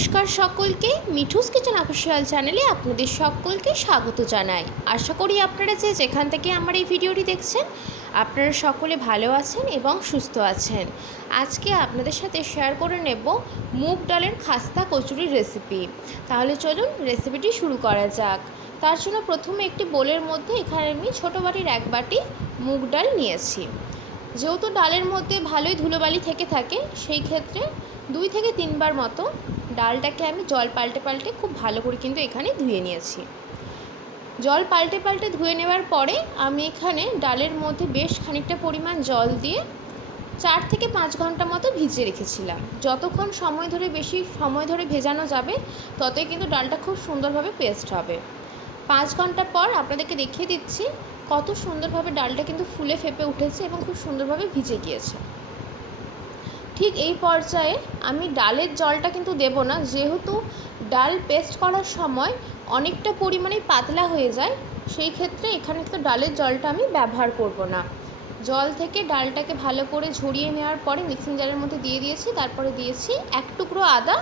নমস্কার সকলকে, Mithu's kitchen official চ্যানেলে আপনাদের সকলকে স্বাগত জানাই। আশা করি আপনারা যেখান থেকে আমার এই ভিডিওটি দেখছেন আপনারা সকলে ভালো আছেন এবং সুস্থ আছেন। আজকে আপনাদের সাথে শেয়ার করে নেব মুগ ডালের খাস্তা কচুরির রেসিপি। তাহলে চলুন রেসিপিটি শুরু করা যাক। তার জন্য প্রথমে একটি বোলের মধ্যে এখানে আমি ছোটো বাটির 1 বাটি মুগ ডাল নিয়েছি। যেহেতু ডালের মধ্যে ভালোই ধুলোবালি থেকে থাকে, সেই ক্ষেত্রে 2 থেকে 3 বার মতো ডালটাকে আমি জল পাল্টে পাল্টে খুব ভালো করে কিন্তু এখানে ধুয়ে নিয়েছি। জল পাল্টে পাল্টে ধুয়ে নেওয়ার পরে আমি এখানে ডালের মধ্যে বেশ খানিকটা পরিমাণ জল দিয়ে 4 থেকে 5 ঘন্টা মতো ভিজিয়ে রেখেছিলাম। যতক্ষণ বেশি সময় ধরে ভেজানো যাবে ততই কিন্তু ডালটা খুব সুন্দরভাবে পেস্ট হবে। 5 ঘন্টা পর আপনাদেরকে দেখিয়ে দিচ্ছি কত সুন্দরভাবে ডালটা কিন্তু ফুলে ফেপে উঠেছে এবং খুব সুন্দরভাবে ভিজে গিয়েছে। ঠিক এই পর্যায়ে আমি ডালের জলটা কিন্তু দেব না, যেহেতু ডাল পেস্ট করার সময় অনেকটা পরিমাণেই পাতলা হয়ে যায়, সেই ক্ষেত্রে এখানে তো ডালের জলটা আমি ব্যবহার করব না। জল থেকে ডালটাকে ভালো করে ঝরিয়ে নেওয়ার পরে মিক্সিং জারের মধ্যে দিয়ে দিয়েছি। তারপরে দিয়েছি 1 টুকরো আদা,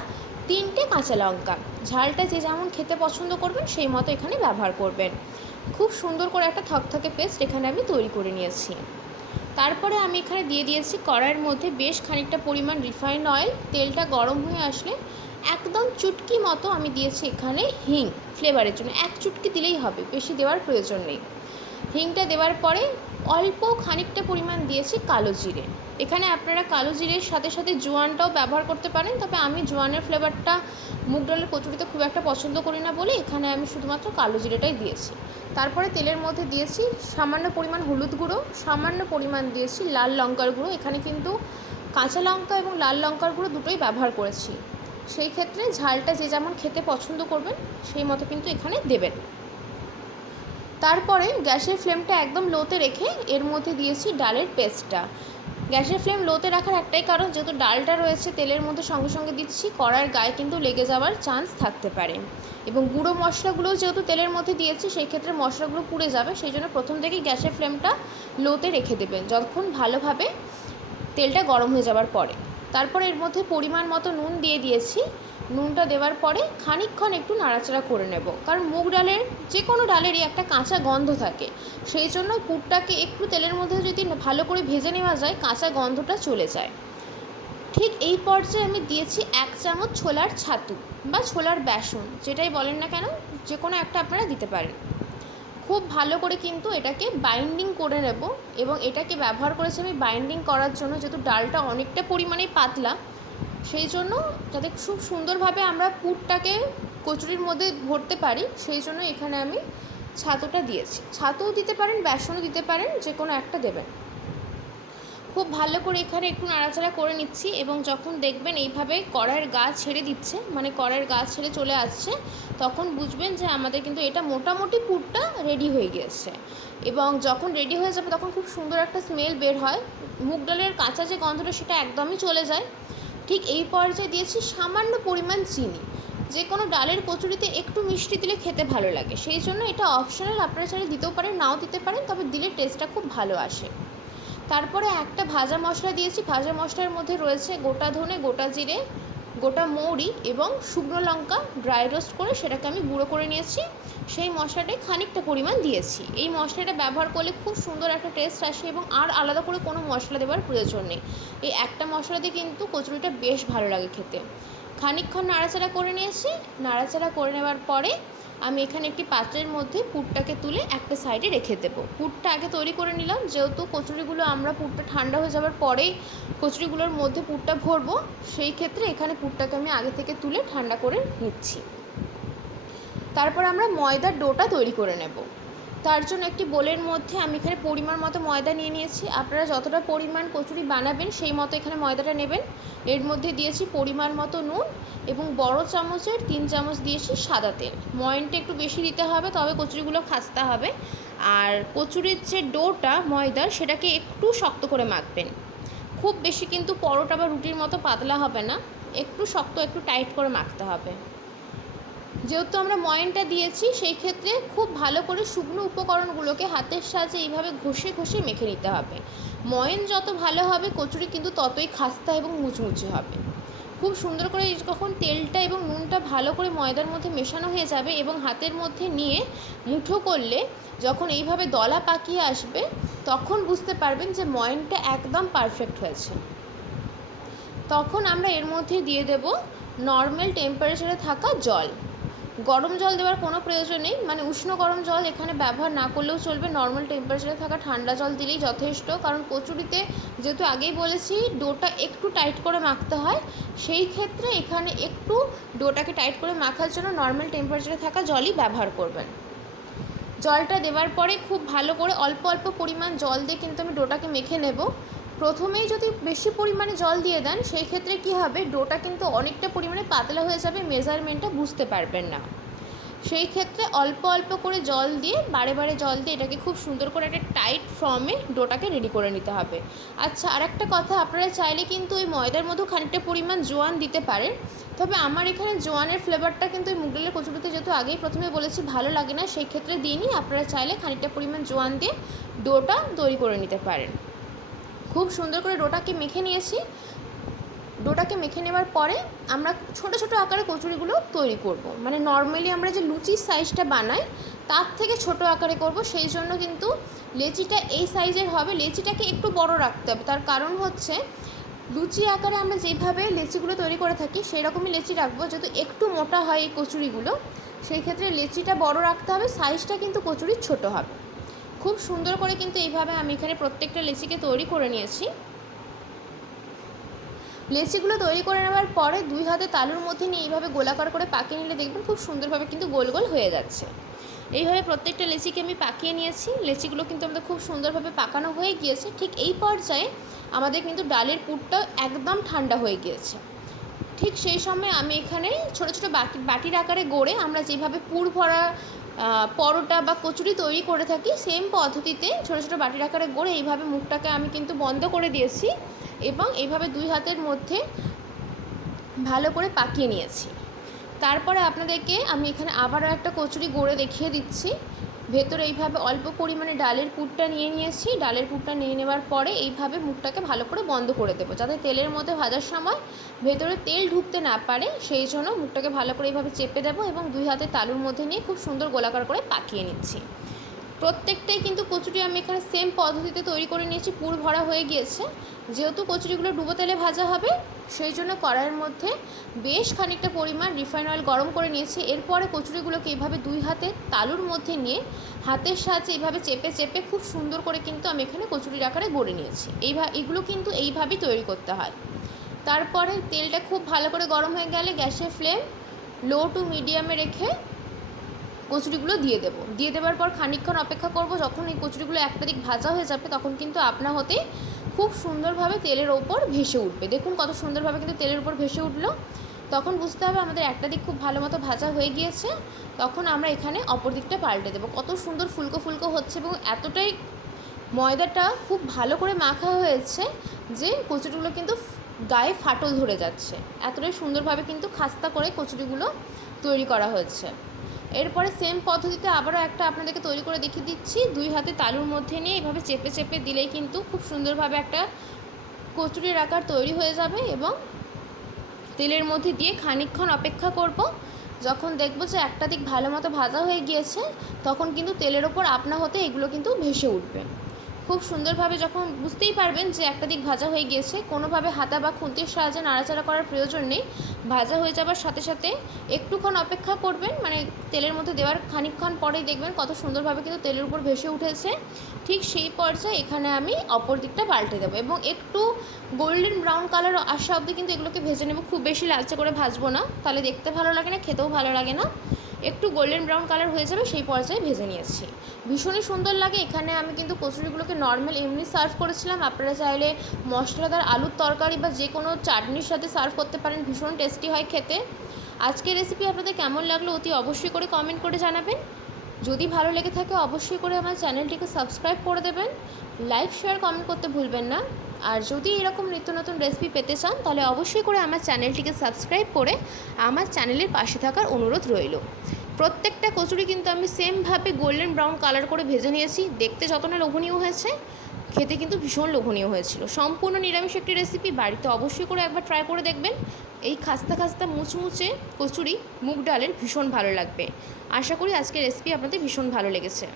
3টে কাঁচা লঙ্কা। ঝালটা যে যেমন খেতে পছন্দ করবেন সেই মতো এখানে ব্যবহার করবেন। খুব সুন্দর করে একটা থকথকে পেস্ট এখানে আমি তৈরি করে নিয়েছি। তারপরে আমি এখানে দিয়ে দিয়েছি কড়াইয়ের মধ্যে বেশ খানিকটা পরিমাণ রিফাইন্ড অয়েল। তেলটা গরম হয়ে আসলে একদম চুটকি মতো আমি দিয়েছি এখানে হিং, ফ্লেভারের জন্য 1 চুটকি দিলেই হবে, বেশি দেওয়ার প্রয়োজন নেই। হিংটা দেওয়ার পরে অল্প খানিকটা পরিমাণ দিয়েছি কালো জিরে। এখানে আপনারা কালো জিরের সাথে সাথে জোয়ানটাও ব্যবহার করতে পারেন, তবে আমি জোয়ানের ফ্লেভারটা মুগ ডালের কচুরিতে খুব একটা পছন্দ করি না বলে এখানে আমি শুধুমাত্র কালো জিরেটাই দিয়েছি। তারপরে তেলের মধ্যে দিয়েছি সামান্য পরিমাণ হলুদ গুঁড়ো, সামান্য পরিমাণ দিয়েছি লাল লঙ্কার গুঁড়ো। এখানে কিন্তু কাঁচা লঙ্কা এবং লাল লঙ্কার গুঁড়ো দুটোই ব্যবহার করেছি, সেই ক্ষেত্রে ঝালটা যে যেমন খেতে পছন্দ করবেন সেই মতো কিন্তু এখানে দেবেন। তারপরে গ্যাসের ফ্লেমটা একদম লোতে রেখে এর মধ্যে দিয়েছি ডালের পেস্টটা। গ্যাসের ফ্লেম লোতে রাখার একটাই কারণ, যেহেতু ডালটা রয়েছে তেলের মধ্যে সঙ্গে সঙ্গে দিচ্ছি, কড়াইয়ের গায়ে কিন্তু লেগে যাওয়ার চান্স থাকতে পারে। এবং গুঁড়ো মশলাগুলোও যেহেতু তেলের মধ্যে দিয়েছি, সেই ক্ষেত্রে মশলাগুলো পুড়ে যাবে, সেই জন্য প্রথম থেকেই গ্যাসের ফ্লেমটা লোতে রেখে দেবেন যতক্ষণ ভালোভাবে তেলটা গরম হয়ে যাওয়ার পরে। তারপরে এর মধ্যে পরিমাণ মতো নুন দিয়ে দিয়েছি। নুনটা দেওয়ার পরে খানিকক্ষণ একটু নাড়াচাড়া করে নেব, কারণ মুগ ডালের যে কোনো ডালেরই একটা কাঁচা গন্ধ থাকে, সেই জন্য পুরটাকে একটু তেলের মধ্যে যদি ভালো করে ভেজে নেওয়া যায় কাঁচা গন্ধটা চলে যায়। ঠিক এই পর্যায়ে আমি দিয়েছি 1 চামচ ছোলার ছাতু বা ছোলার বেসন, যেটাই বলেন না কেন যে কোনো একটা আপনারা দিতে পারেন। খুব ভালো করে কিন্তু এটাকে বাইন্ডিং করে নেব, এবং এটাকে ব্যবহার করেছি আমি বাইন্ডিং করার জন্য, যেহেতু ডালটা অনেকটা পরিমাণে পাতলা, সেই জন্য যাতে খুব সুন্দরভাবে আমরা পুরটাকে কচুরির মধ্যে ভরতে পারি, সেই জন্য এখানে আমি ছাতুটা দিয়েছি। ছাতুও দিতে পারেন, বেসনও দিতে পারেন, যে কোনো একটা দেবেন। খুব ভালো করে এখানে একটু নাড়াচাড়া করে নিচ্ছি, এবং যখন দেখবেন এইভাবে কড়াইয়ের গা ছেড়ে দিচ্ছে, মানে কড়াইয়ের গা ছেড়ে চলে আসছে, তখন বুঝবেন যে আমাদের কিন্তু এটা মোটামুটি পুরটা রেডি হয়ে গিয়েছে। এবং যখন রেডি হয়ে যাবে তখন খুব সুন্দর একটা স্মেল বের হয়, মুগ ডালের কাঁচা যে গন্ধটা সেটা একদমই চলে যায়। ঠিক এই পর্যায়ে দিয়েছি সামান্য পরিমাণ চিনি। যে কোনো ডালের কচুরিতে একটু মিষ্টি দিলে খেতে ভালো লাগে, সেই জন্য এটা অপশনাল, আপনারা চাইলে দিতেও পারেন নাও দিতে পারেন, তবে দিলে টেস্টটা খুব ভালো আসে। তারপরে একটা ভাজা মশলা দিয়েছি। ভাজা মশলার মধ্যে রয়েছে গোটা ধনে, গোটা জিরে, গোটা মৌরি এবং শুকনো লঙ্কা ড্রাই রোস্ট করে সেটাকে আমি গুঁড়ো করে নিয়েছি। সেই মশলাটাই খানিকটা পরিমাণ দিয়েছি। এই মশলাটা ব্যবহার করলে খুব সুন্দর একটা টেস্ট আসে, এবং আর আলাদা করে কোনো মশলা দেওয়ার প্রয়োজন নেই। এই একটা মশলা দিয়ে কিন্তু কচুরিটা বেশ ভালো লাগে খেতে। খানিকক্ষণ নাড়াচাড়া করে নিয়েছি। নাড়াচাড়া করে নেওয়ার পরে আমি এখানে একটি পাত্রের মধ্যে পুরটাকে তুলে একটা সাইডে রেখে দেবো। পুরটা আগে তৈরি করে নিলাম, যেহেতু কচুরিগুলো আমরা পুরটা ঠান্ডা হয়ে যাওয়ার পরেই কচুরিগুলোর মধ্যে পুরটা ভরবো, সেই ক্ষেত্রে এখানে পুরটাকে আমি আগে থেকে তুলে ঠান্ডা করে নিচ্ছি। তারপর আমরা ময়দার ডোটা তৈরি করে নেব। তার জন্য একটি বোলের মধ্যে আমি এখানে পরিমাণ মতো ময়দা নিয়ে নিয়েছি। আপনারা যতটা পরিমাণ কচুরি বানাবেন সেই মতো এখানে ময়দাটা নেবেন। এর মধ্যে দিয়েছি পরিমাণ মতো নুন, এবং বড় চামচের 3 চামচ দিয়েছি সাদা তেল। ময়নটা একটু বেশি দিতে হবে, তবে কচুরিগুলো খাস্তা হবে। আর কচুরির যে ডোটা ময়দার, সেটাকে একটু শক্ত করে মাখবেন। খুব বেশি কিন্তু পরোটা বা রুটির মতো পাতলা হবে না, একটু শক্ত, একটু টাইট করে মাখতে হবে। যেহেতু আমরা ময়নটা দিয়েছি, সেই ক্ষেত্রে খুব ভালো করে শুকনো উপকরণগুলোকে হাতের সাহায্যে এইভাবে ঘষে ঘষে মেখে নিতে হবে। ময়ন যত ভালো হবে কচুরি কিন্তু ততই খাস্তা এবং মুচমুচে হবে। খুব সুন্দর করে যখন তেলটা এবং নুন ভালো করে ময়দার মধ্যে মেশানো হয়ে যাবে এবং হাতের মধ্যে নিয়ে মুঠো করলে যখন এইভাবে দলা পাকিয়ে আসবে তখন বুঝতে পারবেন যে ময়নটা একদম পারফেক্ট হয়েছে। তখন আমরা এর মধ্যে দিয়ে দেব নর্মাল টেম্পারেচারে থাকা জল। গরম জল দেওয়ার কোনো প্রয়োজন নেই, মানে উষ্ণ গরম জল এখানে ব্যবহার না করলেও চলবে, নর্মাল টেম্পারেচারে থাকা ঠান্ডা জল দিলেই যথেষ্ট। কারণ কচুরিতে যেহেতু আগেই বলেছি ডোটা একটু টাইট করে মাখতে হয়, সেই ক্ষেত্রে এখানে একটু ডোটাকে টাইট করে মাখার জন্য নর্মাল টেম্পারেচারে থাকা জলই ব্যবহার করবেন। জলটা দেওয়ার পরে খুব ভালো করে অল্প অল্প পরিমাণ জল দিয়ে কিন্তু আমি ডোটাকে মেখে নেব। প্রথমেই যদি বেশি পরিমাণে জল দিয়ে দেন সেই ক্ষেত্রে কী হবে, ডোটা কিন্তু অনেকটা পরিমাণে পাতলা হয়ে যাবে, মেজারমেন্টটা বুঝতে পারবেন না। সেই ক্ষেত্রে অল্প অল্প করে জল দিয়ে বারে বারে জল দিয়ে এটাকে খুব সুন্দর করে একটা টাইট ফর্মে ডোটাকে রেডি করে নিতে হবে। আচ্ছা, আর একটা কথা, আপনারা চাইলে কিন্তু ওই ময়দার মধ্যেও খানিকটা পরিমাণ জোয়ান দিতে পারেন, তবে আমার এখানে জোয়ানের ফ্লেভারটা কিন্তু ওই মুগ ডালের কচুরিতে যেহেতু আগেই প্রথমে বলেছি ভালো লাগে না, সেই ক্ষেত্রে দিইনি। আপনারা চাইলে খানিকটা পরিমাণ জোয়ান দিয়ে ডোটা তৈরি করে নিতে পারেন। খুব সুন্দর করে ডোটাকে মেখে নিয়েছি। ডোটাকে মেখে নেওয়ার পরে আমরা ছোট ছোট আকারে কচুরিগুলো তৈরি করব, মানে নর্মালি আমরা যে লুচির সাইজটা বানাই তার থেকে ছোট আকারে করব। সেই জন্য কিন্তু লেচিটা এই সাইজের হবে, লেচিটাকে একটু বড় রাখতে হবে। তার কারণ হচ্ছে লুচি আকারে আমরা যেভাবে লেচিগুলো তৈরি করে থাকি সেই রকমই লেচি রাখবো, যেহেতু একটু মোটা হয় এই কচুরিগুলো, সেই ক্ষেত্রে লেচিটা বড় রাখতে হবে, সাইজটা কিন্তু কচুরির ছোট হবে। খুব সুন্দর করে কিন্তু এইভাবে আমি এখানে প্রত্যেকটা লেচিকে তৈরি করে নিয়েছি। লেচিগুলো তৈরি করে নেওয়ার পরে দুই হাতে তালুর মধ্যে নিয়ে এইভাবে গোলাকার করে পাকিয়ে নিলে দেখবেন খুব সুন্দরভাবে কিন্তু গোল গোল হয়ে যাচ্ছে। এইভাবে প্রত্যেকটা লেচিকে আমি পাকিয়ে নিয়েছি। লেচিগুলো কিন্তু আমাদের খুব সুন্দরভাবে পাকানো হয়ে গিয়েছে। ঠিক এই পর্যায়ে আমাদের কিন্তু ডালের পুরটা একদম ঠান্ডা হয়ে গিয়েছে। ঠিক সেই সময় আমি এখানে ছোটো ছোটো বাটির আকারে গড়ে আমরা যেভাবে পুর ভরা পরোটা বা কচুরি তৈরি করে থাকি সেম পদ্ধতিতে ছোটো ছোটো বাটির আকারে গড়ে এইভাবে মুখটাকে আমি কিন্তু বন্ধ করে দিয়েছি এবং এইভাবে দুই হাতের মধ্যে ভালো করে পাকিয়ে নিয়েছি। তারপরে আপনাদেরকে আমি এখানে আবারও একটা কচুরি গড়ে দেখিয়ে দিচ্ছি। ভেতরে এইভাবে অল্প পরিমাণে ডালের পুরটা নিয়ে নিয়েছি। ডালের পুরটা নিয়ে নেওয়ার পরে এইভাবে মুখটাকে ভালো করে বন্ধ করে দেবো, যাতে তেলের মধ্যে ভাজার সময় ভেতরে তেল ঢুকতে না পারে, সেই জন্য মুখটাকে ভালো করে এইভাবে চেপে দেবো এবং দুই হাতে তালুর মধ্যে নিয়ে খুব সুন্দর গোলাকার করে পাকিয়ে নিচ্ছি। প্রত্যেকটাই কিন্তু কচুরি আমি এখানে সেম পদ্ধতিতে তৈরি করে নিয়েছি। পুর ভরা হয়ে গিয়েছে, যেহেতু কচুরিগুলো ডুবো তেলে ভাজা হবে সেই জন্য কড়াইয়ের মধ্যে বেশ খানিকটা পরিমাণ রিফাইন অয়েল গরম করে নিয়েছি। এরপরে কচুরিগুলোকে এইভাবে দুই হাতে তালুর মধ্যে নিয়ে হাতের সাহায্যে এইভাবে চেপে চেপে খুব সুন্দর করে কিন্তু আমি এখানে কচুরির আকারে গড়ে নিয়েছি। এগুলো কিন্তু এইভাবেই তৈরি করতে হয়। তারপরে তেলটা খুব ভালো করে গরম হয়ে গেলে গ্যাসের ফ্লেম লো টু মিডিয়ামে রেখে কচুরিগুলো দিয়ে দেবো। দিয়ে দেওয়ার পর খানিকক্ষণ অপেক্ষা করব। যখন এই কচুরিগুলো একটা দিক ভাজা হয়ে যাবে তখন কিন্তু আপনা হতে খুব সুন্দরভাবে তেলের ওপর ভেসে উঠবে। দেখুন কত সুন্দরভাবে কিন্তু তেলের ওপর ভেসে উঠলো। তখন বুঝতে হবে আমাদের একটা দিক খুব ভালো মতো ভাজা হয়ে গিয়েছে। তখন আমরা এখানে অপর দিকটা পাল্টে দেবো। কত সুন্দর ফুলকো ফুলকো হচ্ছে এবং এতটাই ময়দাটা খুব ভালো করে মাখা হয়েছে যে কচুরিগুলো কিন্তু গায়ে ফাটল ধরে যাচ্ছে। এতটাই সুন্দরভাবে কিন্তু খাস্তা করে কচুরিগুলো তৈরি করা হয়েছে। এরপরে সেম পদ্ধতিতে আবারও একটা আপনাদেরকে তৈরি করে দেখিয়ে দিচ্ছি। দুই হাতে তালুর মধ্যে নিয়ে এইভাবে চেপে চেপে দিলেই কিন্তু খুব সুন্দরভাবে একটা কচুরির আকার তৈরি হয়ে যাবে এবং তেলের মধ্যে দিয়ে খানিকক্ষণ অপেক্ষা করব। যখন দেখব যে একটা দিক ভালো মতো ভাজা হয়ে গিয়েছে তখন কিন্তু তেলের ওপর আপনা হতে এগুলো কিন্তু ভেসে উঠবে। খুব সুন্দরভাবে যখন বুঝতেই পারবেন যে একটা দিক ভাজা হয়ে গিয়েছে, কোনোভাবে হাতা বা খুন্তির সাহায্যে নাড়াচাড়া করার প্রয়োজন নেই। ভাজা হয়ে যাবার সাথে সাথে একটুক্ষণ অপেক্ষা করবেন, মানে তেলের মধ্যে দেওয়ার খানিকক্ষণ পরেই দেখবেন কত সুন্দরভাবে কিন্তু তেলের উপর ভেসে উঠেছে। ঠিক সেই পর্যায়ে এখানে আমি অপর দিকটা পাল্টে দেবো এবং একটু গোল্ডেন ব্রাউন কালার আসা অবধি কিন্তু এগুলোকে ভেজে নেব। খুব বেশি লালচে করে ভাজবো না, তাহলে দেখতে ভালো লাগে না, খেতেও ভালো লাগে না। একটু গোল্ডেন ব্রাউন কালার হয়ে যাবে সেই পর্যায়ে ভেজে নিয়েছি। ভীষণই সুন্দর লাগে। এখানে আমি কিন্তু কচুরিগুলোকে নর্মাল এমনি সার্ভ করেছিলাম। আপনারা চাইলে মশলাদার আলুর তরকারি বা যে কোনো চাটনির সাথে সার্ভ করতে পারেন, ভীষণ টেস্টি হয় খেতে। আজকের রেসিপি আপনাদের কেমন লাগলো অতি অবশ্যই করে কমেন্ট করে জানাবেন। যদি ভালো লেগে থাকে অবশ্যই করে আমার চ্যানেলটিকে সাবস্ক্রাইব করে দেবেন। লাইক শেয়ার কমেন্ট করতে ভুলবেন না। আর যদি এরকম নিত্য নতুন রেসিপি পেতে চান তাহলে অবশ্যই করে আমার চ্যানেলটিকে সাবস্ক্রাইব করে আমার চ্যানেলের পাশে থাকার অনুরোধ রইল। প্রত্যেকটা কচুরি কিন্তু আমি সেমভাবে গোল্ডেন ব্রাউন কালার করে ভেজে নিয়েছি। দেখতে যত না লোভনীয় হয়েছে খেতে কিন্তু ভীষণ লোভনীয় হয়েছিল। সম্পূর্ণ নিরামিষ একটি রেসিপি, বাড়িতে অবশ্যই করে একবার ট্রাই করে দেখবেন। এই খাস্তা খাস্তা মুচমুচে কচুরি মুগ ডালের ভীষণ ভালো লাগবে। আশা করি আজকের রেসিপি আপনাদের ভীষণ ভালো লেগেছে।